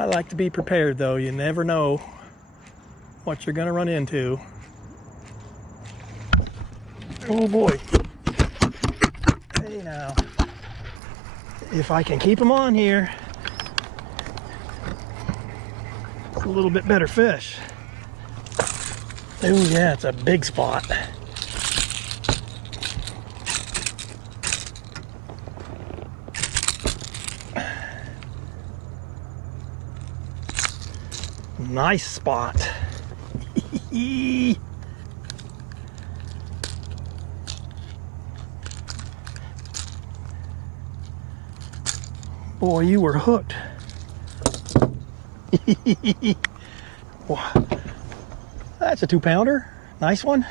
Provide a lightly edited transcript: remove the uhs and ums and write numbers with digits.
I like to be prepared though. You never know what you're gonna run into. Oh boy. Hey now. If I can keep them on here, it's a little bit better fish. Oh yeah, it's a big spot. Nice spot. Boy, you were hooked. That's a 2-pounder. Nice one.